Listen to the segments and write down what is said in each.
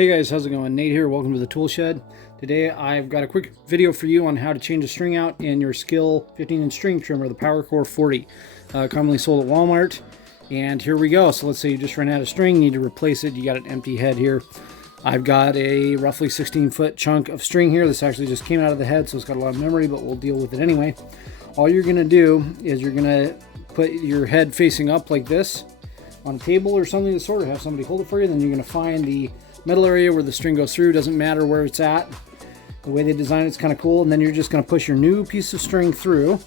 Hey guys, how's it going? Nate here, welcome to the tool shed. Today I've got a quick video for you on how to change a string out in your SKIL 15-inch string trimmer, the PWRCore 40, commonly sold at Walmart. And here we go. So let's say you just ran out of string, need to replace it, you got an empty head here. I've got a roughly 16-foot chunk of string here. This actually just came out of the head, so it's got a lot of memory, but we'll deal with it anyway. All you're gonna do is you're gonna put your head facing up like this on a table or something to sort of have somebody hold it for you. Then you're gonna find the metal area where the string goes through. Doesn't matter where it's at. The way they design it's kind of cool. And then you're just going to push your new piece of string through.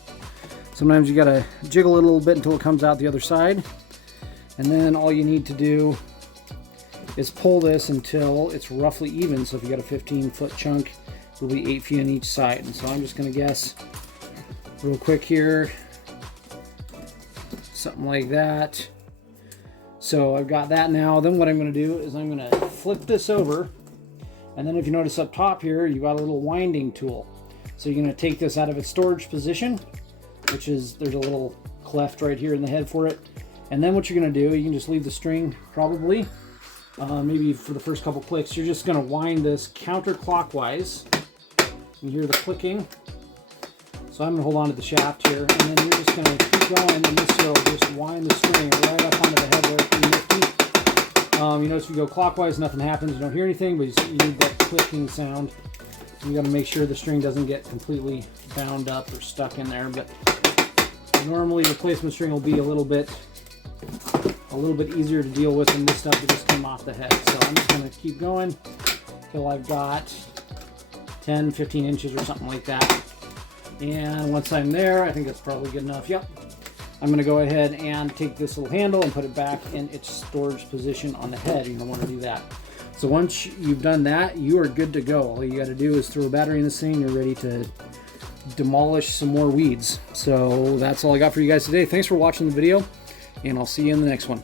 Sometimes you got to jiggle it a little bit until it comes out the other side. And then all you need to do is pull this until it's roughly even. So if you got a 15-foot chunk, it'll be 8 feet on each side. And so I'm just going to guess real quick here, something like that. So I've got that now. Then what I'm going to do is I'm going to flip this over, and then if you notice up top here, you got a little winding tool. So you're going to take this out of its storage position, which is, there's a little cleft right here in the head for it. And then what you're going to do, you can just leave the string probably, maybe for the first couple clicks, you're just going to wind this counterclockwise. You hear the clicking. So I'm going to hold on to the shaft here, and then you're just going to keep going, and this will just wind the string right up onto the head there. You notice if you go clockwise, nothing happens. You don't hear anything, but you need that clicking sound. You got to make sure the string doesn't get completely bound up or stuck in there. But normally replacement string will be a little bit easier to deal with than this stuff that just came off the head. So I'm just going to keep going till I've got 10, 15 inches or something like that. And once I'm there, I think that's probably good enough. Yep. I'm going to go ahead and take this little handle and put it back in its storage position on the head. You don't want to do that. So once you've done that, you are good to go. All you got to do is throw a battery in this thing. You're ready to demolish some more weeds. So that's all I got for you guys today. Thanks for watching the video, and I'll see you in the next one.